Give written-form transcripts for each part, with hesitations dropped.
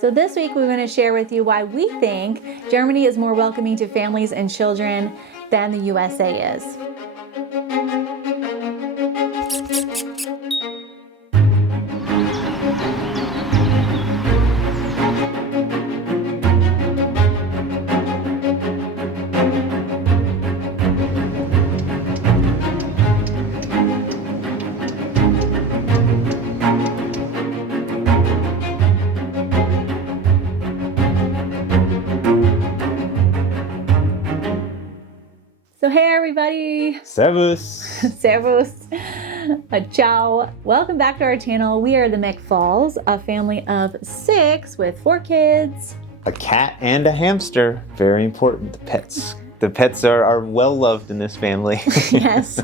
So this week we're going to share with you why we think Germany is more welcoming to families and children than the USA is. So hey everybody! Servus! Servus! Ciao! Welcome back to our channel. We are the McFalls, a family of 6 with 4 kids. A cat and a hamster. Very important, the pets. The pets are well loved in this family. Yes.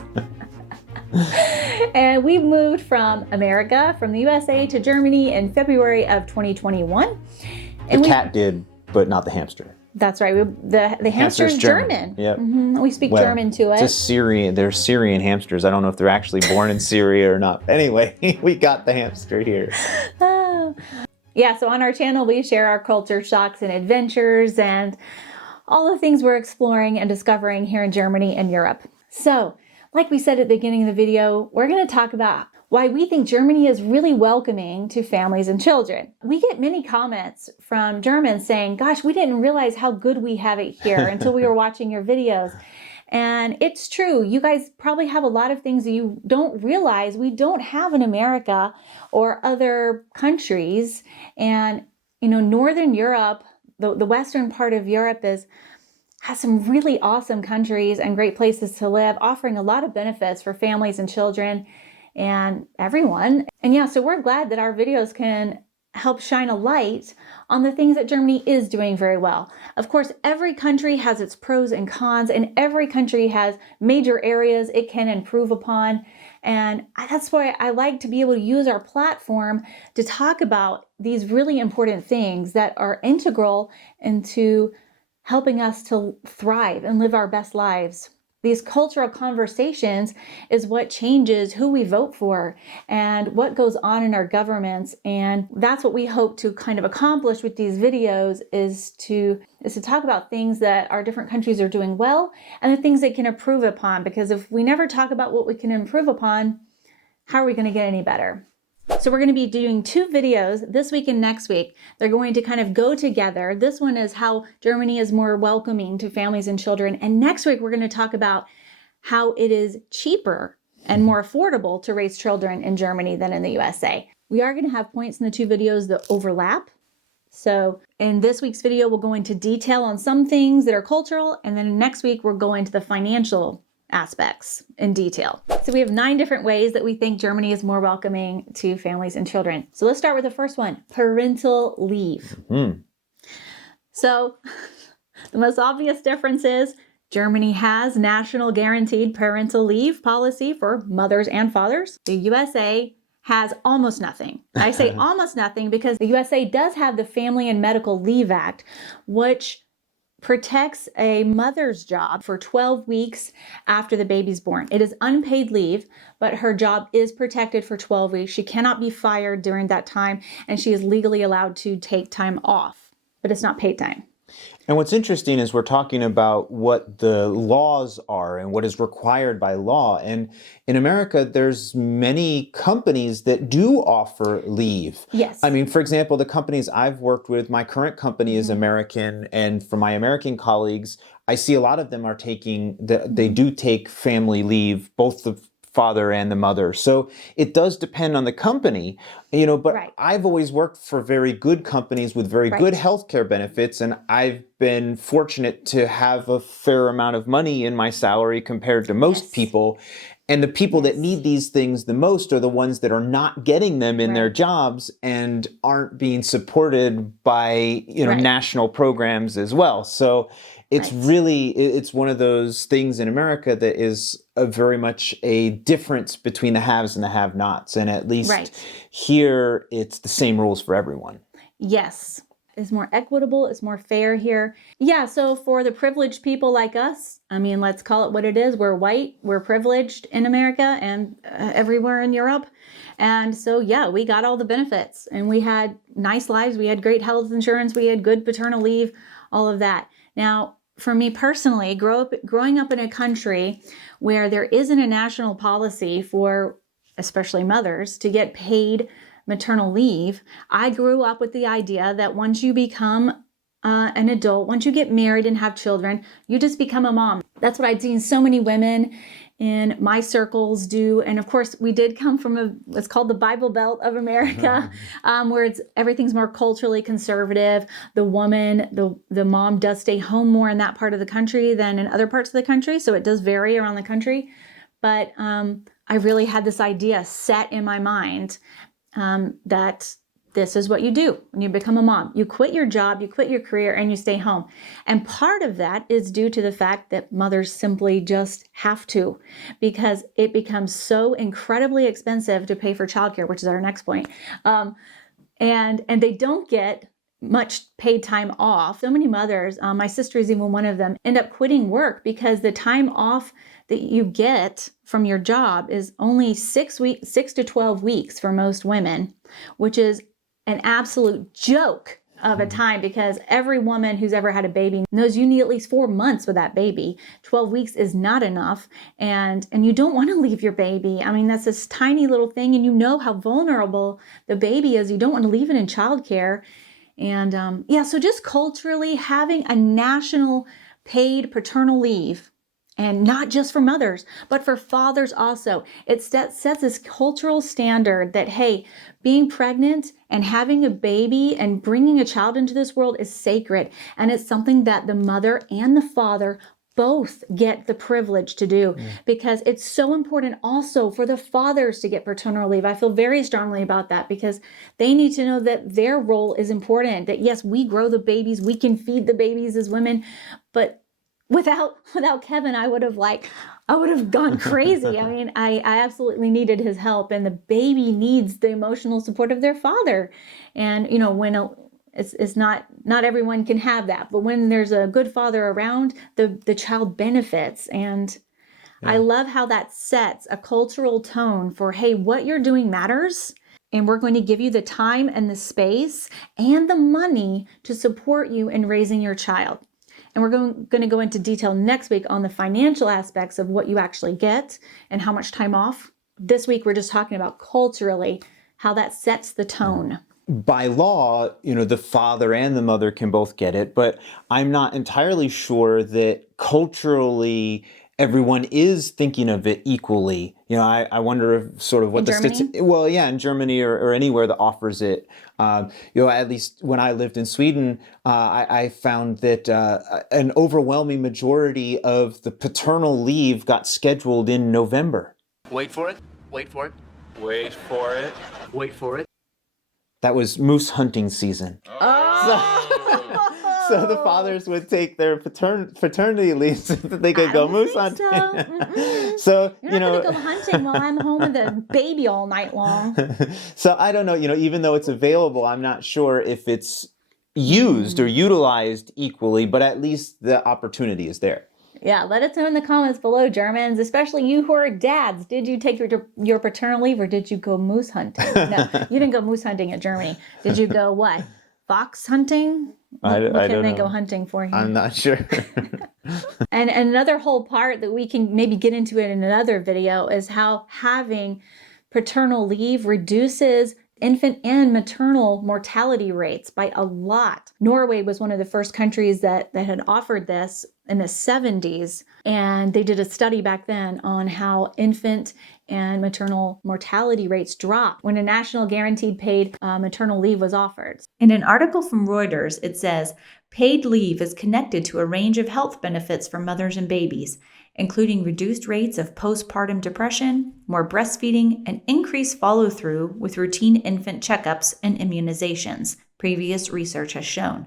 And we moved from America, from the USA to Germany in February of 2021. And the cat did, but not the hamster. That's right. The hamster is German. Yep. Mm-hmm. We speak German to it. It's they're Syrian hamsters. I don't know if they're actually born in Syria or not. Anyway, we got the hamster here. Yeah, so on our channel, we share our culture shocks and adventures and all the things we're exploring and discovering here in Germany and Europe. So, like we said at the beginning of the video, we're going to talk about why we think Germany is really welcoming to families and children. We get many comments from Germans saying, gosh, we didn't realize how good we have it here until we were watching your videos. And it's true. You guys probably have a lot of things that you don't realize we don't have in America or other countries. And, you know, Northern Europe, the western part of Europe has some really awesome countries and great places to live, offering a lot of benefits for families and children and everyone. And yeah, so we're glad that our videos can help shine a light on the things that Germany is doing very well. Of course, every country has its pros and cons, and every country has major areas it can improve upon. And that's why I like to be able to use our platform to talk about these really important things that are integral into helping us to thrive and live our best lives. These cultural conversations is what changes who we vote for and what goes on in our governments. And that's what we hope to kind of accomplish with these videos is to talk about things that our different countries are doing well and the things they can improve upon. Because if we never talk about what we can improve upon, how are we going to get any better? So we're going to be doing 2 videos this week and next week. They're going to kind of go together. This one is how Germany is more welcoming to families and children. And next week, we're going to talk about how it is cheaper and more affordable to raise children in Germany than in the USA. We are going to have points in the 2 videos that overlap. So in this week's video, we'll go into detail on some things that are cultural. And then next week, we're going to the financial aspects in detail. So we have 9 different ways that we think Germany is more welcoming to families and children. So let's start with the first one, parental leave. Mm-hmm. So the most obvious difference is Germany has national guaranteed parental leave policy for mothers and fathers. The USA has almost nothing. I say almost nothing because the USA does have the Family and Medical Leave Act, which protects a mother's job for 12 weeks after the baby's born. It is unpaid leave, but her job is protected for 12 weeks. She cannot be fired during that time, and she is legally allowed to take time off, but it's not paid time. And what's interesting is we're talking about what the laws are and what is required by law. And in America, there's many companies that do offer leave. Yes. I mean, for example, the companies I've worked with, my current company is American, and for my American colleagues, I see a lot of them are they do take family leave, both the father and the mother. So it does depend on the company, you know, but I've always worked for very good companies with very good healthcare benefits. And I've been fortunate to have a fair amount of money in my salary compared to most people. And the people that need these things the most are the ones that are not getting them in their jobs and aren't being supported by, you know, national programs as well. So it's really, it's one of those things in America that is very much a difference between the haves and the have-nots. And at least here, it's the same rules for everyone. Yes. It's more equitable. It's more fair here. Yeah, so for the privileged people like us, I mean, let's call it what it is. We're white. We're privileged in America and everywhere in Europe. And so, yeah, we got all the benefits. And we had nice lives. We had great health insurance. We had good paternal leave, all of that. Now, for me personally, growing up in a country where there isn't a national policy for especially mothers to get paid maternal leave, I grew up with the idea that once you become an adult, once you get married and have children, you just become a mom. That's what I'd seen so many women in my circles do. And of course, we did come from what's called the Bible Belt of America, where everything's more culturally conservative. The woman, the mom does stay home more in that part of the country than in other parts of the country. So it does vary around the country. But I really had this idea set in my mind that this is what you do when you become a mom. You quit your job, you quit your career, and you stay home. And part of that is due to the fact that mothers simply just have to, because it becomes so incredibly expensive to pay for childcare, which is our next point. And they don't get much paid time off. So many mothers, my sister is even one of them, end up quitting work because the time off that you get from your job is only 6 to 12 weeks for most women, which is an absolute joke of a time, because every woman who's ever had a baby knows you need at least 4 months with that baby. 12 weeks is not enough. And you don't want to leave your baby. I mean, that's this tiny little thing, and you know how vulnerable the baby is. You don't want to leave it in childcare. And so just culturally having a national paid paternal leave, and not just for mothers, but for fathers also. It sets this cultural standard that, hey, being pregnant and having a baby and bringing a child into this world is sacred. And it's something that the mother and the father both get the privilege to do, because it's so important also for the fathers to get paternal leave. I feel very strongly about that, because they need to know that their role is important, that yes, we grow the babies, we can feed the babies as women, but without Kevin, I would have gone crazy. I mean, I absolutely needed his help, and the baby needs the emotional support of their father. And, when it's not everyone can have that, but when there's a good father around, the child benefits. And I love how that sets a cultural tone for, hey, what you're doing matters. And we're going to give you the time and the space and the money to support you in raising your child. And we're going to go into detail next week on the financial aspects of what you actually get and how much time off. This week, we're just talking about culturally how that sets the tone. By law, the father and the mother can both get it, but I'm not entirely sure that culturally everyone is thinking of it equally. I wonder if sort of what in Germany or anywhere that offers it. At least when I lived in Sweden, I found that an overwhelming majority of the paternal leave got scheduled in November. Wait for it. Wait for it. Wait for it. Wait for it. That was moose hunting season. So the fathers would take their paternity leave so that they could go moose hunting. So you're not going to go hunting while I'm home with the baby all night long. So I don't know. Even though it's available, I'm not sure if it's used or utilized equally, but at least the opportunity is there. Yeah, let us know in the comments below, Germans, especially you who are dads. Did you take your paternal leave, or did you go moose hunting? No, you didn't go moose hunting in Germany. Did you go what? Fox hunting? I don't know. They go hunting for you? I'm not sure. And another whole part that we can maybe get into it in another video is how having paternal leave reduces infant and maternal mortality rates by a lot. Norway was one of the first countries that had offered this in the 70s. And they did a study back then on how infant and maternal mortality rates dropped when a national guaranteed paid maternal leave was offered. In an article from Reuters, it says, paid leave is connected to a range of health benefits for mothers and babies, including reduced rates of postpartum depression, more breastfeeding, and increased follow-through with routine infant checkups and immunizations, previous research has shown.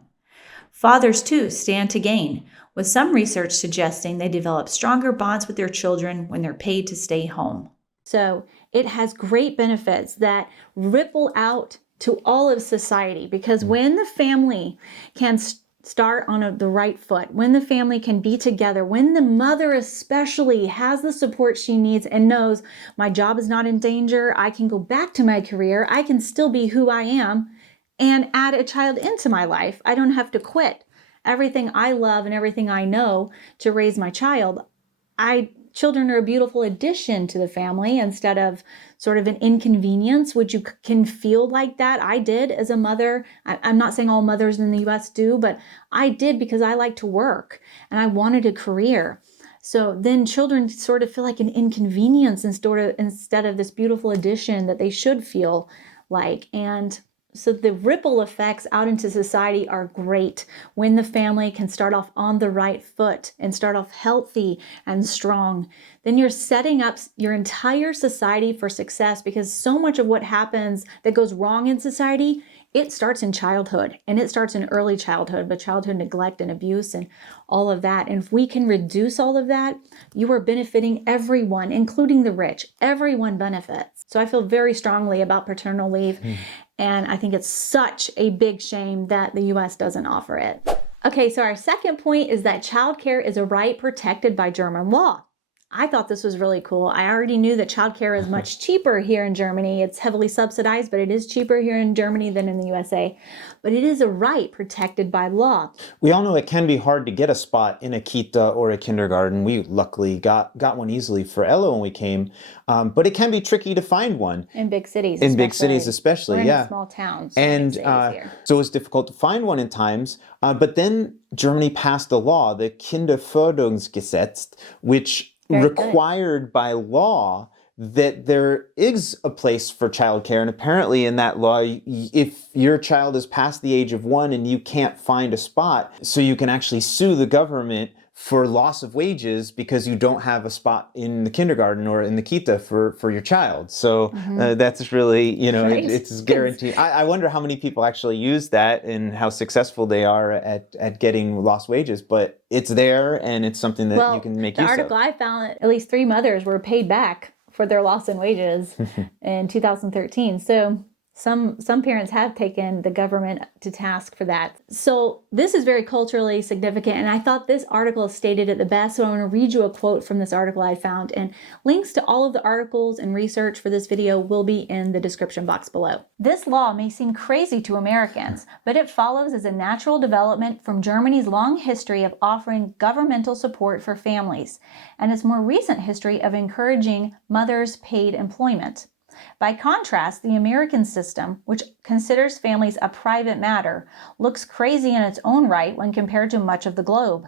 Fathers, too, stand to gain, with some research suggesting they develop stronger bonds with their children when they're paid to stay home. So it has great benefits that ripple out to all of society, because when the family can start on the right foot, when the family can be together, when the mother especially has the support she needs and knows my job is not in danger, I can go back to my career, I can still be who I am, and add a child into my life. I don't have to quit everything I love and everything I know to raise my child. Children are a beautiful addition to the family instead of sort of an inconvenience, which you can feel like that. I did as a mother. I'm not saying all mothers in the US do, but I did because I like to work and I wanted a career. So then children sort of feel like an inconvenience instead of this beautiful addition that they should feel like. And so the ripple effects out into society are great when the family can start off on the right foot and start off healthy and strong. Then you're setting up your entire society for success, because so much of what happens that goes wrong in society, it starts in childhood, and it starts in early childhood, but childhood neglect and abuse and all of that. And if we can reduce all of that, you are benefiting everyone, including the rich. Everyone benefits. So I feel very strongly about paternal leave. And I think it's such a big shame that the US doesn't offer it. Okay, so our second point is that childcare is a right protected by German law. I thought this was really cool. I already knew that childcare is much cheaper here in Germany. It's heavily subsidized, but it is cheaper here in Germany than in the USA. But it is a right protected by law. We all know it can be hard to get a spot in a kita or a kindergarten. We luckily got one easily for Ella when we came, but it can be tricky to find one. In big cities especially. We're yeah. in small towns. And so it's difficult to find one in times. But then Germany passed a law, the Kinderförderungsgesetz, which required by law that there is a place for childcare. And apparently in that law, if your child is past the age of 1 and you can't find a spot, so you can actually sue the government for loss of wages because you don't have a spot in the kindergarten or in the kita for your child. So that's really, it's guaranteed. I wonder how many people actually use that and how successful they are at getting lost wages, but it's there and it's something that you can make use of. The article I found, at least 3 mothers were paid back for their loss in wages in 2013. So some parents have taken the government to task for that. So this is very culturally significant, and I thought this article stated it the best. So I want to read you a quote from this article I found, and links to all of the articles and research for this video will be in the description box below. This law may seem crazy to Americans, but it follows as a natural development from Germany's long history of offering governmental support for families, and its more recent history of encouraging mothers' paid employment. By contrast, the American system, which considers families a private matter, looks crazy in its own right when compared to much of the globe.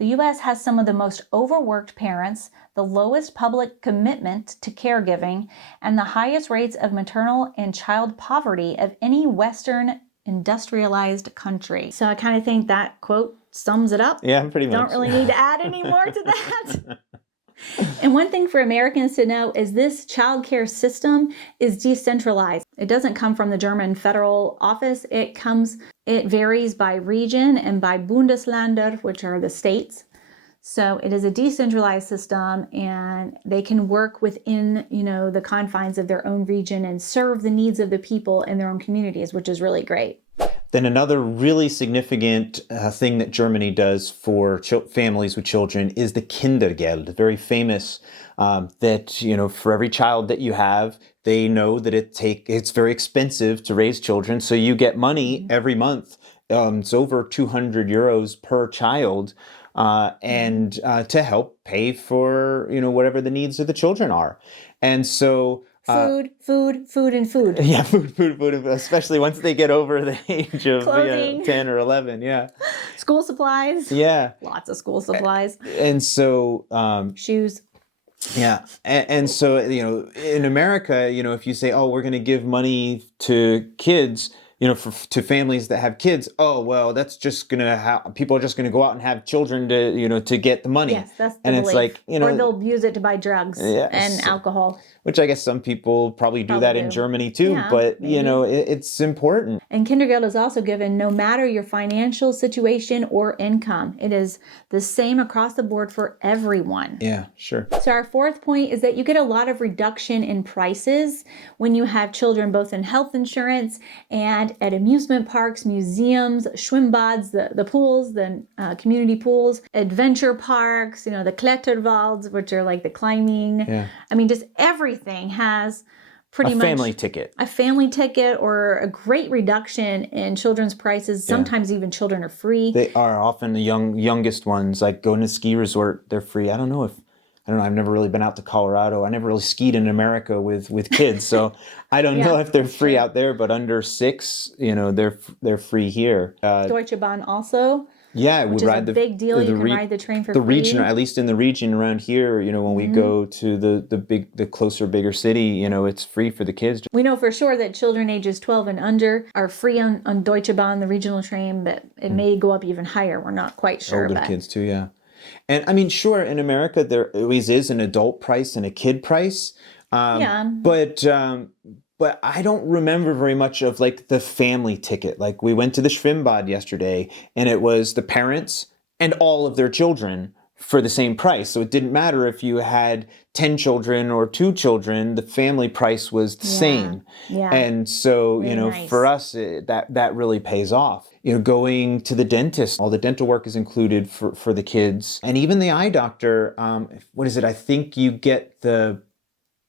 The U.S. has some of the most overworked parents, the lowest public commitment to caregiving, and the highest rates of maternal and child poverty of any Western industrialized country. So I kind of think that quote sums it up. Yeah, pretty much. Don't really need to add any more to that. And one thing for Americans to know is this childcare system is decentralized. It doesn't come from the German federal office. It varies by region and by Bundesländer, which are the states. So it is a decentralized system, and they can work within, the confines of their own region and serve the needs of the people in their own communities, which is really great. Then another really significant thing that Germany does for families with children is the Kindergeld, very famous, that, for every child that you have, they know that it's very expensive to raise children. So you get money every month. It's over 200 euros per child, and to help pay for, whatever the needs of the children are. And so Food, and food. Yeah, food, especially once they get over the age of 10 or 11, yeah. School supplies. Yeah. Lots of school supplies. And so... shoes. Yeah. And so, in America, if you say, oh, we're going to give money to kids... to families that have kids, oh, well, that's just going to people are just going to go out and have children to get the money. Yes, that's the and belief. It's like, or they'll use it to buy drugs and alcohol. Which I guess some people probably do that in Germany too, but maybe. It's important. And Kindergeld is also given no matter your financial situation or income. It is the same across the board for everyone. Yeah, sure. So our fourth point is that you get a lot of reduction in prices when you have children, both in health insurance and at amusement parks, museums, Schwimmbads, the pools, the community pools, adventure parks, the Kletterwalds, which are like the climbing. Yeah. I mean, just everything has pretty much family ticket. a family ticket or a great reduction in children's prices. Sometimes even children are free. They are often the youngest ones, like going to ski resort, they're free. I don't know. I've never really been out to Colorado. I never really skied in America with kids, so I don't know if they're free out there. But under 6, they're free here. Deutsche Bahn also. Yeah, which is a big deal. You can ride the train for the free. Region, at least in the region around here, when we go to the closer, bigger city, it's free for the kids. We know for sure that children ages 12 and under are free on Deutsche Bahn, the regional train, but it may go up even higher. We're not quite sure. Older kids too, yeah. And I mean, sure, in America there always is an adult price and a kid price. But I don't remember very much of like the family ticket. Like we went to the Schwimmbad yesterday and it was the parents and all of their children for the same price. So it didn't matter if you had 10 children or 2 children, the family price was the same. Yeah. And so, Really nice. for us, that really pays off. Going to the dentist, all the dental work is included for the kids. And even the eye doctor, what is it? I think you get the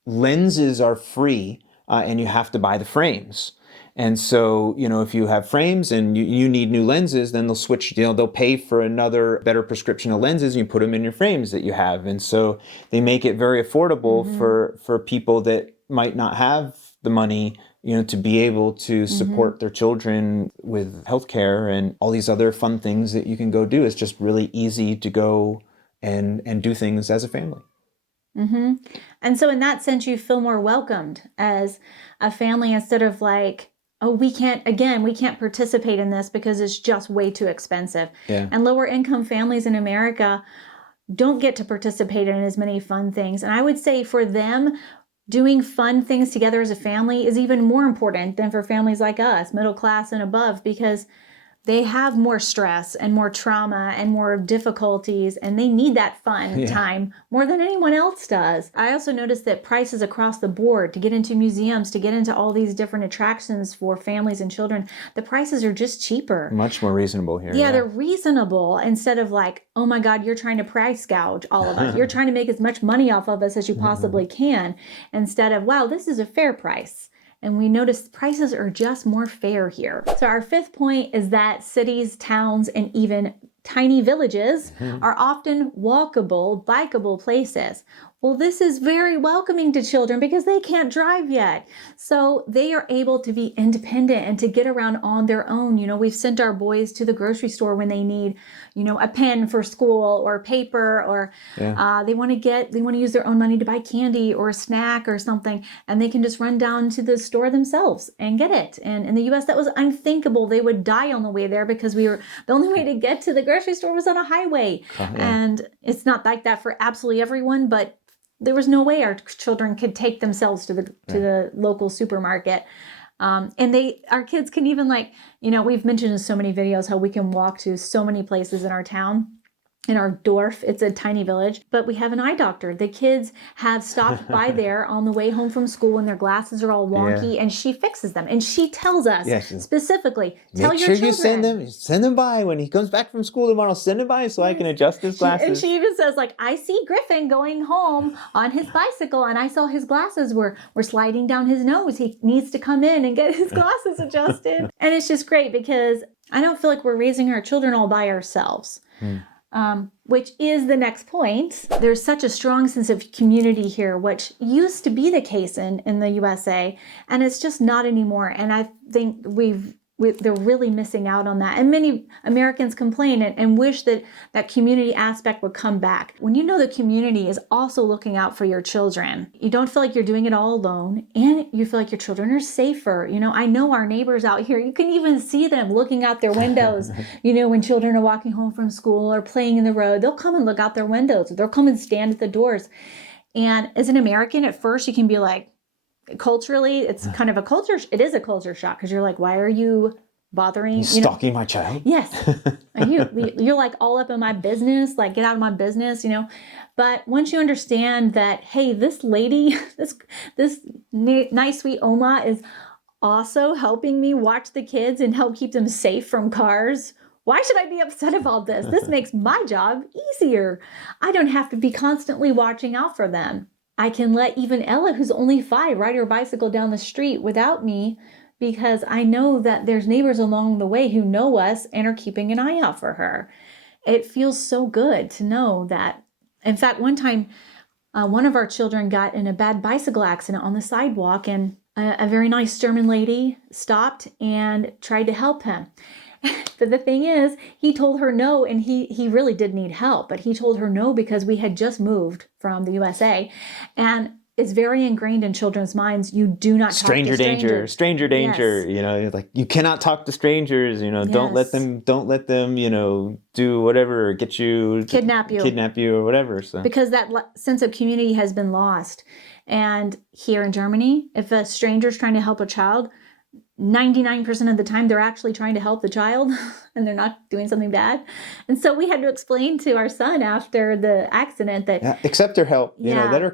lenses are free. And you have to buy the frames. And so, if you have frames and you need new lenses, then they'll switch, they'll pay for another better prescription of lenses and you put them in your frames that you have. And so they make it very affordable for people that might not have the money, to be able to support their children with healthcare and all these other fun things that you can go do. It's just really easy to go and do things as a family. Mm-hmm. And so in that sense, you feel more welcomed as a family instead of like, oh, we can't participate in this because it's just way too expensive. Yeah. And lower income families in America don't get to participate in as many fun things. And I would say for them, doing fun things together as a family is even more important than for families like us, middle class and above, because they have more stress and more trauma and more difficulties, and they need that fun time more than anyone else does. I also noticed that prices across the board to get into museums, to get into all these different attractions for families and children, the prices are just cheaper. Much more reasonable here. Yeah, they're reasonable instead of like, oh my God, you're trying to price gouge all of us. You're trying to make as much money off of us as you possibly can, instead of, wow, this is a fair price. And we notice prices are just more fair here. So our 5th point is that cities, towns, and even tiny villages are often walkable, bikeable places. Well, this is very welcoming to children because they can't drive yet. So they are able to be independent and to get around on their own. We've sent our boys to the grocery store when they need, a pen for school or paper, or they want to use their own money to buy candy or a snack or something. And they can just run down to the store themselves and get it. And in the US, that was unthinkable. They would die on the way there because the only way to get to the grocery store was on a highway. And it's not like that for absolutely everyone, but there was no way our children could take themselves to the local supermarket. And our kids can even we've mentioned in so many videos how we can walk to so many places in our town. In our Dorf, it's a tiny village, but we have an eye doctor. The kids have stopped by there on the way home from school and their glasses are all wonky, and she fixes them. And she tells us specifically, tell your children. Make sure you send them by when he comes back from school tomorrow. Send him by so I can adjust his glasses. And she even says, I see Griffin going home on his bicycle, and I saw his glasses were sliding down his nose. He needs to come in and get his glasses adjusted. And it's just great because I don't feel like we're raising our children all by ourselves. Which is the next point. There's such a strong sense of community here, which used to be the case in the USA, and it's just not anymore. And I think they're really missing out on that. And many Americans complain and wish that community aspect would come back. When you know the community is also looking out for your children, you don't feel like you're doing it all alone, and you feel like your children are safer. I know our neighbors out here, you can even see them looking out their windows. When children are walking home from school or playing in the road, they'll come and look out their windows. They'll come and stand at the doors. And as an American, at first you can be like, culturally, it's kind of it is a culture shock because you're like, why are you bothering? Stalking my child? Yes. You're like all up in my business, like get out of my business, But once you understand that, hey, this lady, this nice sweet Oma is also helping me watch the kids and help keep them safe from cars. Why should I be upset about this? This makes my job easier. I don't have to be constantly watching out for them. I can let even Ella, who's only 5, ride her bicycle down the street without me, because I know that there's neighbors along the way who know us and are keeping an eye out for her. It feels so good to know that. In fact, one time, one of our children got in a bad bicycle accident on the sidewalk, and a very nice German lady stopped and tried to help him. But the thing is, he told her no, and he really did need help, but he told her no because we had just moved from the USA, and it's very ingrained in children's minds. You do not talk to Stranger danger, stranger danger. Yes. You know, like you cannot talk to strangers. You know, don't let them. You know, do whatever, or kidnap you, or whatever. So because that sense of community has been lost. And here in Germany, if a stranger's trying to help a child, 99% of the time they're actually trying to help the child and they're not doing something bad. And so we had to explain to our son after the accident that accept her help, you know, let her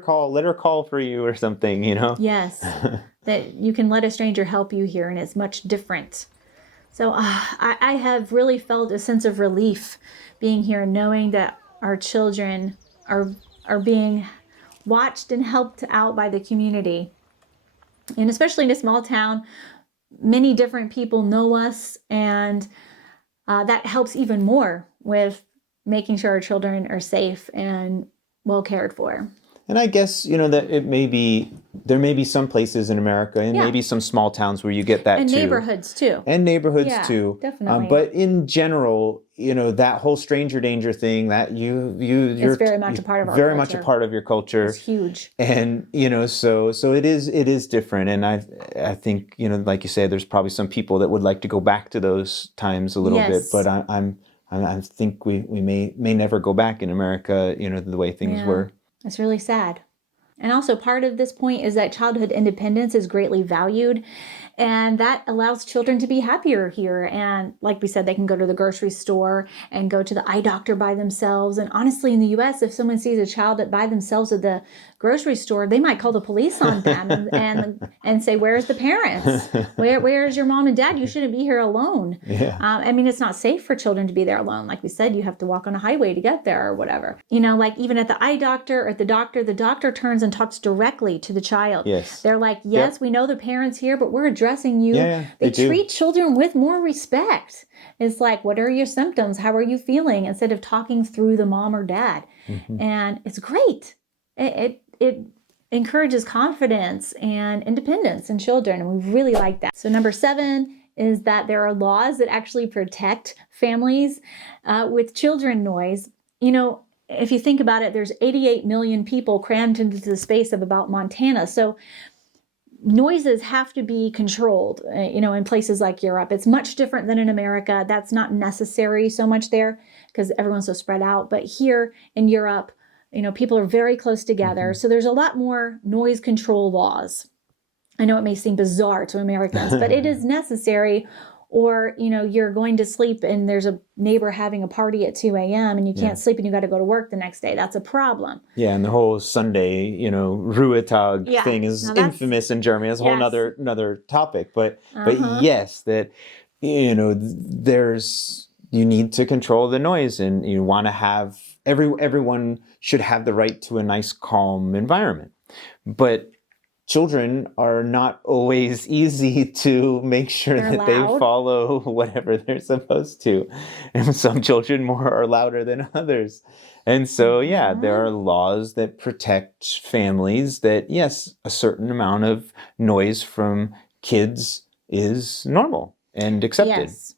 call for you or something, you know. Yes. That you can let a stranger help you here, and it's much different. So I have really felt a sense of relief being here, knowing that our children are being watched and helped out by the community. And especially in a small town, many different people know us, and that helps even more with making sure our children are safe and well cared for. And I guess, you know, that there may be some places in America and maybe some small towns where you get that and too. Neighborhoods too. And neighborhoods Yeah, too. definitely. But in general, you know, that whole stranger danger thing, that you're very much a part of our very culture. much a part of your culture. It's huge. And, you know, so it is different. And I think, you know, like you say, there's probably some people that would like to go back to those times a little bit, but I think we may never go back in America, you know, the way things were. It's really sad. And also part of this point is that childhood independence is greatly valued, and that allows children to be happier here. And like we said, they can go to the grocery store and go to the eye doctor by themselves. And honestly, in the US, if someone sees a child by themselves at the grocery store, they might call the police on them and say, "Where's the parents? Where's your mom and dad? You shouldn't be here alone." Yeah. I mean, it's not safe for children to be there alone. Like we said, you have to walk on a highway to get there or whatever. You know, like even at the eye doctor or at the doctor turns and talks directly to the child. Yes. They're like, "Yes, we know the parents here, but we're addressing you." Yeah, they do. treat children with more respect. It's like, "What are your symptoms? How are you feeling?" Instead of talking through the mom or dad. Mm-hmm. And it's great. It encourages confidence and independence in children, and we really like that. So number 7 is that there are laws that actually protect families with children noise. You know, if you think about it, there's 88 million people crammed into the space of about Montana. So noises have to be controlled, you know, in places like Europe. It's much different than in America. That's not necessary so much there because everyone's so spread out. But here in Europe, you know, people are very close together. Mm-hmm. So there's a lot more noise control laws. I know it may seem bizarre to Americans, but it is necessary. Or, you know, you're going to sleep and there's a neighbor having a party at 2 a.m. and you can't sleep and you got to go to work the next day. That's a problem. Yeah, and the whole Sunday, you know, Ruhetag thing is infamous in Germany. That's a whole another topic. But yes, that, you know, you need to control the noise, and you want to have everyone should have the right to a nice, calm environment. But children are not always easy to make sure that they follow whatever they're supposed to. And some children are louder than others. And so, there are laws that protect families that, yes, a certain amount of noise from kids is normal and accepted. Yes.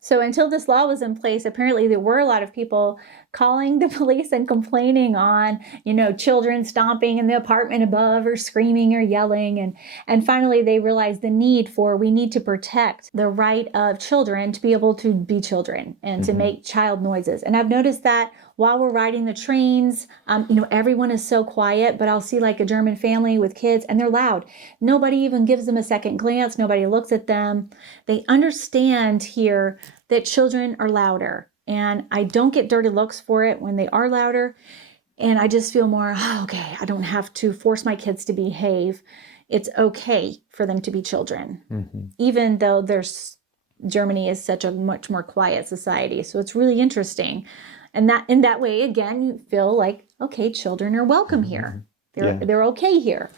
So until this law was in place, apparently there were a lot of people calling the police and complaining on, you know, children stomping in the apartment above or screaming or yelling. And finally they realized we need to protect the right of children to be able to be children and to make child noises. And I've noticed that while we're riding the trains, you know, everyone is so quiet, but I'll see like a German family with kids and they're loud. Nobody even gives them a second glance. Nobody looks at them. They understand here that children are louder, and I don't get dirty looks for it when they are louder. And I just feel more, okay, I don't have to force my kids to behave. It's okay for them to be children, even though Germany is such a much more quiet society. So it's really interesting. And that in that way, again, you feel like, okay, children are welcome here. They're okay here.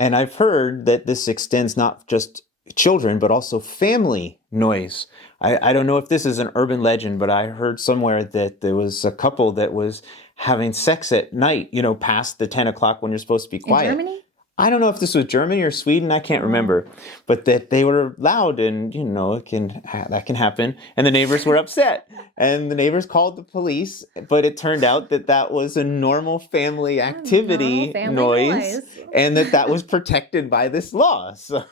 And I've heard that this extends not just children, but also family noise. I don't know if this is an urban legend, but I heard somewhere that there was a couple that was having sex at night, past the 10 o'clock when you're supposed to be quiet. In Germany? I don't know if this was Germany or Sweden, I can't remember, but that they were loud and, that can happen. And the neighbors were upset and the neighbors called the police, but it turned out that was a normal family activity noise and that was protected by this law. So.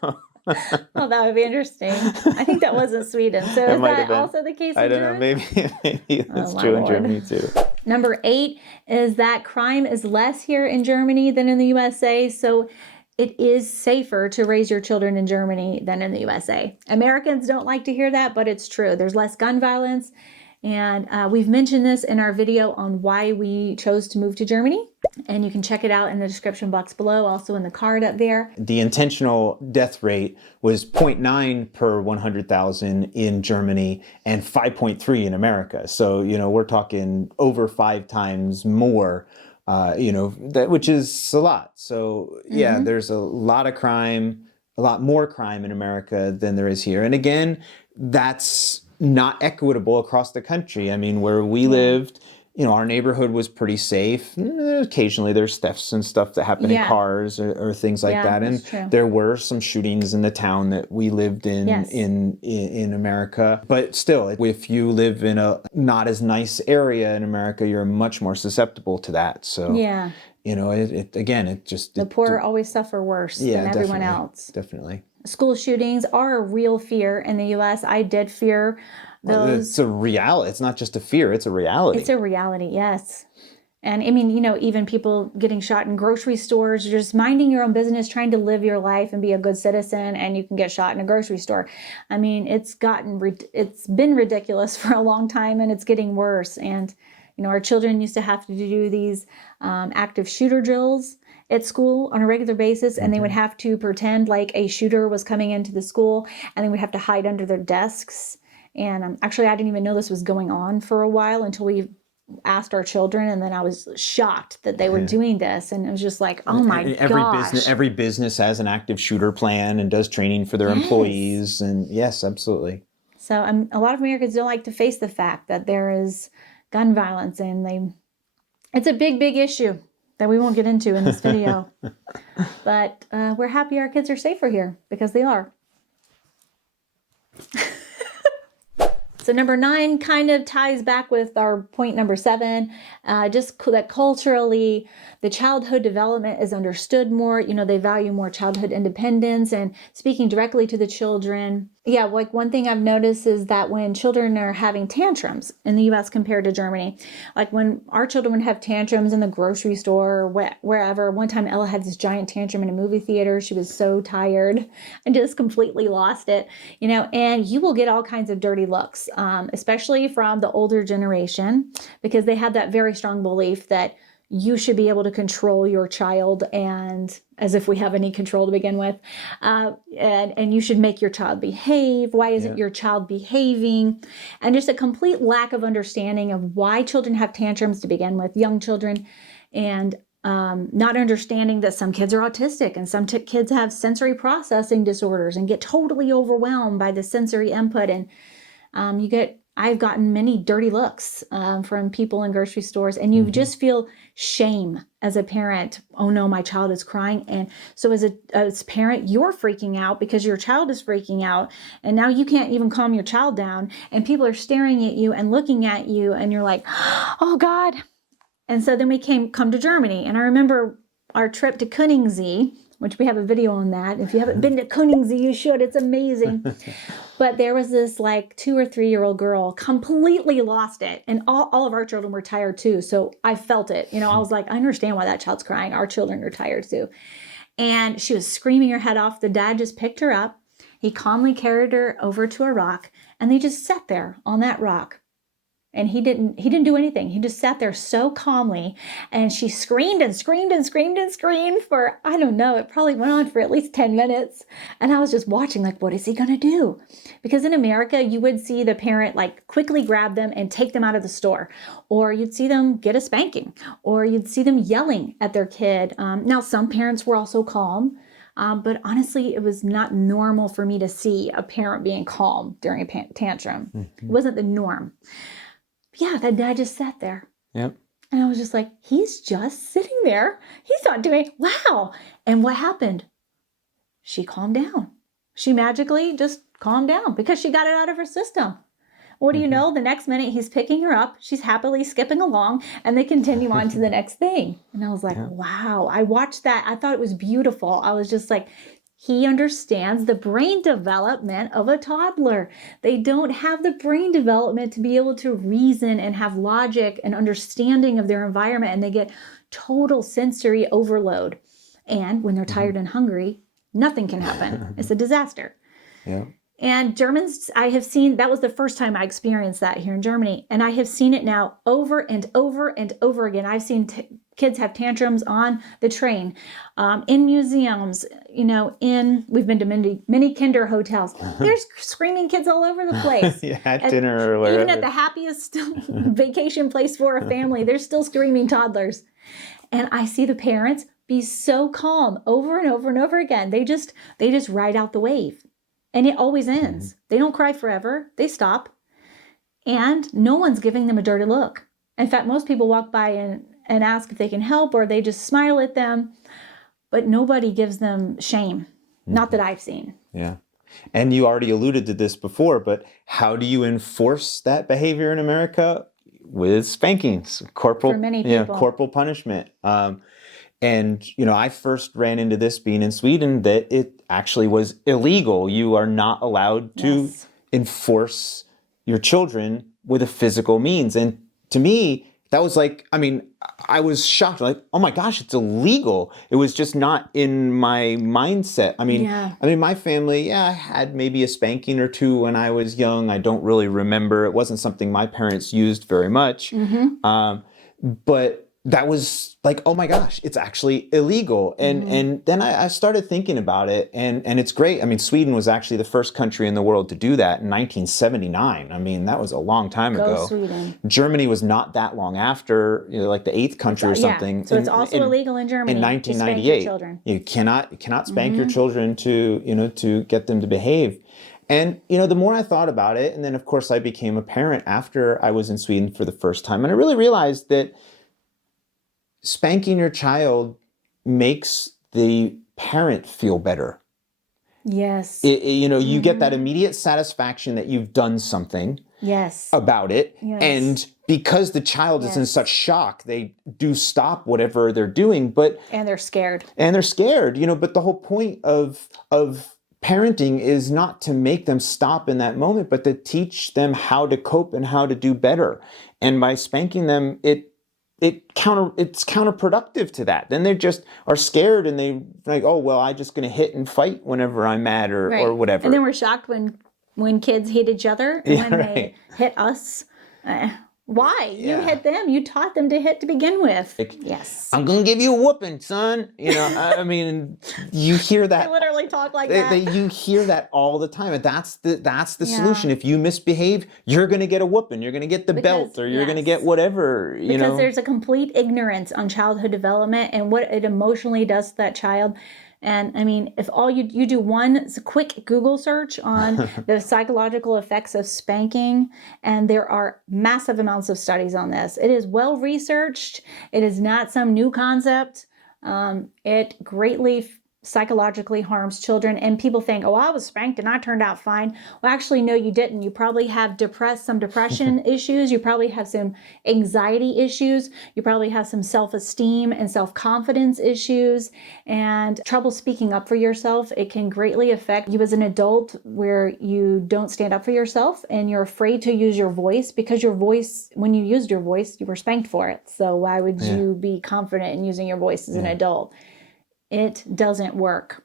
Well, that would be interesting. I think that wasn't Sweden. So is that also the case in Germany? I don't know. Maybe that's true in Germany too. Number 8 is that crime is less here in Germany than in the USA. So it is safer to raise your children in Germany than in the USA. Americans don't like to hear that, but it's true. There's less gun violence. And we've mentioned this in our video on why we chose to move to Germany. And you can check it out in the description box below, also in the card up there. The intentional death rate was 0.9 per 100,000 in Germany and 5.3 in America. So, we're talking over 5 times more, which is a lot. So, yeah, there's a lot of crime, a lot more crime in America than there is here. And again, that's not equitable across the country. I mean, where we lived, our neighborhood was pretty safe. Occasionally there's thefts and stuff that happen in cars or things like that. And there were some shootings in the town that we lived in, in America. But still, if you live in a not as nice area in America, you're much more susceptible to that. So, the poor always suffer worse than everyone else. Definitely. School shootings are a real fear in the U.S. I did fear those. It's a reality. It's not just a fear. It's a reality. It's a reality, yes. And I mean, even people getting shot in grocery stores, you're just minding your own business, trying to live your life and be a good citizen, and you can get shot in a grocery store. I mean, it's been ridiculous for a long time, and it's getting worse. And, our children used to have to do these active shooter drills at school on a regular basis, and they would have to pretend like a shooter was coming into the school, and they would have to hide under their desks. And actually, I didn't even know this was going on for a while until we asked our children, and then I was shocked that they were doing this, and it was just like, oh my gosh. Every business has an active shooter plan and does training for their employees, and yes, absolutely. So a lot of Americans don't like to face the fact that there is gun violence, and it's a big, big issue that we won't get into in this video. But we're happy our kids are safer here, because they are. So number 9 kind of ties back with our point number 7, just that culturally the childhood development is understood more. They value more childhood independence and speaking directly to the children. Yeah, like one thing I've noticed is that when children are having tantrums in the U.S. compared to Germany, like when our children would have tantrums in the grocery store or wherever. One time Ella had this giant tantrum in a movie theater. She was so tired and just completely lost it, and you will get all kinds of dirty looks, especially from the older generation, because they have that very strong belief that you should be able to control your child, and as if we have any control to begin with, and you should make your child behave. Why isn't your child behaving? And just a complete lack of understanding of why children have tantrums to begin with, young children, and not understanding that some kids are autistic and some kids have sensory processing disorders and get totally overwhelmed by the sensory input. And I've gotten many dirty looks from people in grocery stores, and you just feel shame as a parent. Oh no, my child is crying. And so as a parent, you're freaking out because your child is freaking out, and now you can't even calm your child down, and people are staring at you and looking at you, and you're like, oh God. And so then we come to Germany, and I remember our trip to Königssee, which we have a video on that. If you haven't been to Königssee, you should. It's amazing. But there was this 2 or 3 year old girl, completely lost it. And all of our children were tired too. So I felt it. I was like, I understand why that child's crying. Our children are tired too. And she was screaming her head off. The dad just picked her up. He calmly carried her over to a rock, and they just sat there on that rock And he didn't do anything. He just sat there so calmly, and she screamed and screamed and screamed and screamed for, I don't know, it probably went on for at least 10 minutes. And I was just watching like, what is he going to do? Because in America, you would see the parent like quickly grab them and take them out of the store, or you'd see them get a spanking, or you'd see them yelling at their kid. Now, some parents were also calm. But honestly, it was not normal for me to see a parent being calm during a tantrum. It wasn't the norm. Yeah, that guy just sat there. Yep. And I was just like, he's just sitting there. He's not doing, wow. And what happened? She calmed down. She magically just calmed down because she got it out of her system. What do you know? The next minute he's picking her up. She's happily skipping along, and they continue on to the next thing. And I was like, wow. I watched that. I thought it was beautiful. I was just like, he understands the brain development of a toddler. They don't have the brain development to be able to reason and have logic and understanding of their environment, and they get total sensory overload. And when they're tired and hungry, nothing can happen. It's a disaster. Yeah. And Germans, I have seen, that was the first time I experienced that here in Germany. And I have seen it now over and over and over again. I've seen kids have tantrums on the train, in museums, we've been to many kinder hotels. There's screaming kids all over the place. Yeah, at dinner or whatever. Even at the happiest vacation place for a family, there's still screaming toddlers. And I see the parents be so calm over and over and over again. They just ride out the wave. And it always ends. They don't cry forever. They stop. And no one's giving them a dirty look. In fact, most people walk by and ask if they can help, or they just smile at them. But nobody gives them shame. Not that I've seen. Yeah. And you already alluded to this before, but how do you enforce that behavior in America? With spankings, For many people. Corporal punishment. And, I first ran into this being in Sweden, that it actually was illegal. You are not allowed to enforce your children with a physical means. And to me, that was like, I was shocked. Like, oh my gosh, it's illegal. It was just not in my mindset. My family, I had maybe a spanking or two when I was young. I don't really remember. It wasn't something my parents used very much. But that was like, oh my gosh, it's actually illegal. And then I started thinking about it, and it's great. Sweden was actually the first country in the world to do that in 1979. That was a long time ago. Go Sweden. Germany was not that long after, like the eighth country or something. Yeah. So it's also illegal in Germany. In 1998. To spank your children. You cannot spank your children to get them to behave. And, the more I thought about it, and then of course I became a parent after I was in Sweden for the first time, and I really realized that spanking your child makes the parent feel better. Yes. You get that immediate satisfaction that you've done something about it. Yes. And because the child is in such shock, they do stop whatever they're doing. And they're scared. But the whole point of parenting is not to make them stop in that moment, but to teach them how to cope and how to do better. And by spanking them, it's counterproductive to that. Then they just are scared, and they like, oh, well, I'm just going to hit and fight whenever I'm mad or whatever. And then we're shocked when kids hit each other, when they hit us. Why? You hit them. You taught them to hit to begin with. Yes. I'm going to give you a whooping, son. You hear that. They literally talk like that. You hear that all the time. And that's the solution. If you misbehave, you're going to get a whooping. You're going to get the belt, or you're going to get whatever, Because there's a complete ignorance on childhood development and what it emotionally does to that child. And if all you do one quick Google search on the psychological effects of spanking, and there are massive amounts of studies on this. It is well researched. It is not some new concept. It greatly psychologically harms children, and people think, oh, I was spanked and I turned out fine. Well, actually, no, you didn't. You probably have some depression issues. You probably have some anxiety issues. You probably have some self-esteem and self-confidence issues and trouble speaking up for yourself. It can greatly affect you as an adult, where you don't stand up for yourself and you're afraid to use your voice, because your voice, when you used your voice, you were spanked for it. So why would you be confident in using your voice as an adult? It doesn't work.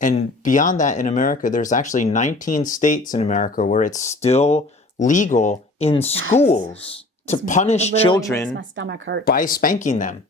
And beyond that, in America, there's actually 19 states in America where it's still legal in schools to punish Literally children makes my stomach hurt. by spanking them.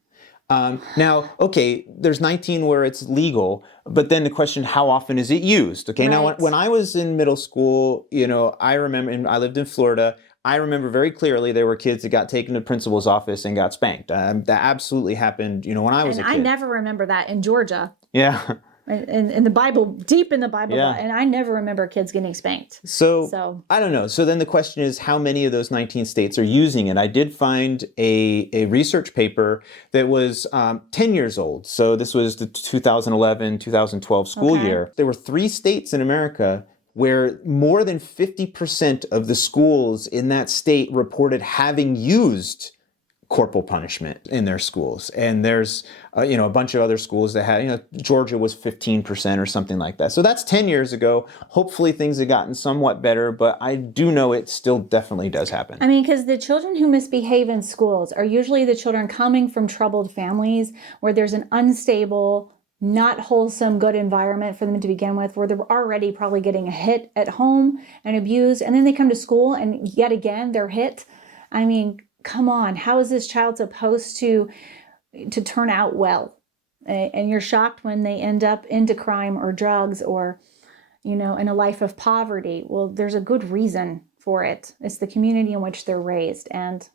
Now, okay, there's 19 where it's legal, but then the question, how often is it used? Okay, now Right. when I was in middle school, you know, I remember, and I lived in Florida, I remember very clearly there were kids that got taken to the principal's office and got spanked. That absolutely happened, you know, when I was And a kid. I never remember that in Georgia. Yeah. In the Bible, deep in the Bible, Yeah. and I never remember kids getting spanked. So I don't know. So then the question is, how many of those 19 states are using it? I did find a research paper that was 10 years old. So this was the 2011-2012 school Okay. year. There were 3 states in America where more than 50% of the schools in that state reported having used corporal punishment in their schools. And there's, you know, a bunch of other schools that had, you know, Georgia was 15% or something like that. So that's 10 years ago. Hopefully things have gotten somewhat better, but I do know it still definitely does happen. I mean, because the children who misbehave in schools are usually the children coming from troubled families where there's an unstable, not wholesome, good environment for them to begin with, where they're already probably getting a hit at home and abused, and then they come to school and yet again they're hit. I mean, come on, how is this child supposed to turn out well? And you're shocked when they end up into crime or drugs or, you know, in a life of poverty. Well, there's a good reason for it. It's the community in which they're raised. And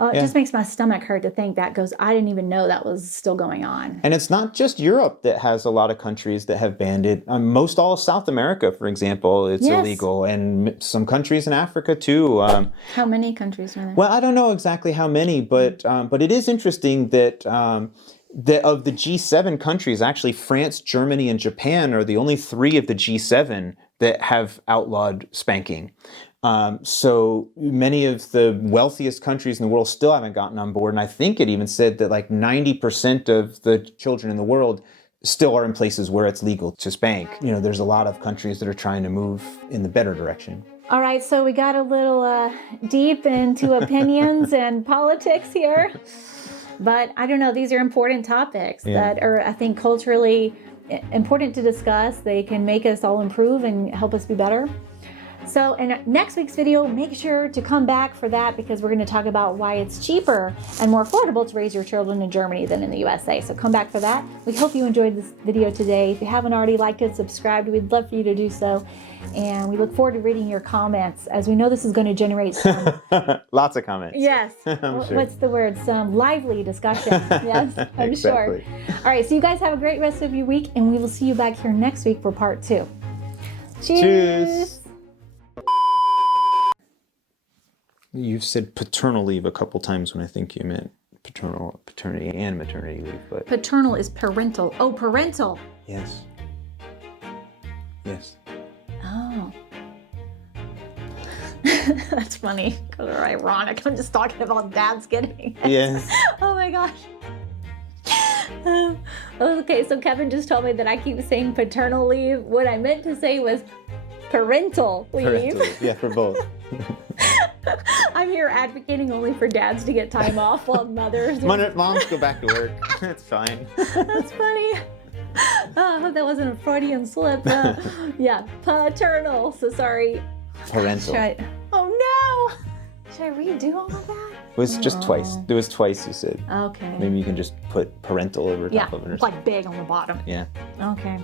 it just makes my stomach hurt to think that goes, I didn't even know that was still going on. And it's not just Europe that has a lot of countries that have banned it. Most all of South America, for example, it's illegal. And some countries in Africa too. How many countries are there? Well, I don't know exactly how many, but it is interesting that of the G7 countries, actually France, Germany, and Japan are the only 3 of the G7 that have outlawed spanking. So many of the wealthiest countries in the world still haven't gotten on board. And I think it even said that like 90% of the children in the world still are in places where it's legal to spank. You know, there's a lot of countries that are trying to move in the better direction. All right, so we got a little deep into opinions and politics here. But I don't know, these are important topics that are, I think, culturally important to discuss. They can make us all improve and help us be better. So in next week's video, make sure to come back for that, because we're going to talk about why it's cheaper and more affordable to raise your children in Germany than in the USA. So come back for that. We hope you enjoyed this video today. If you haven't already liked it, subscribed, we'd love for you to do so. And we look forward to reading your comments, as we know this is going to generate some... Lots of comments. Yes. I'm sure. What's the word? Some lively discussion. Yes, I'm Exactly. sure. All right, so you guys have a great rest of your week, and we will see you back here next week for part 2. Cheers. Cheers. You've said paternal leave a couple times when I think you meant paternity and maternity leave, but Paternal is parental. Oh, parental. yes. Yes. Oh. That's funny. Or ironic. I'm just talking about dads getting it. Yes. Oh my gosh. Okay, so Kevin just told me that I keep saying paternal leave. What I meant to say was parental leave. Parental leave. Yeah, for both. I'm here advocating only for dads to get time off while mothers. Moms go back to work. That's fine. That's funny. I hope that wasn't a Freudian slip. Yeah, paternal. So sorry. Parental. Oh no! Should I redo all of that? It was just twice. There was twice you said. Okay. Maybe you can just put parental over top of it or something. Like big on the bottom. Yeah. Okay.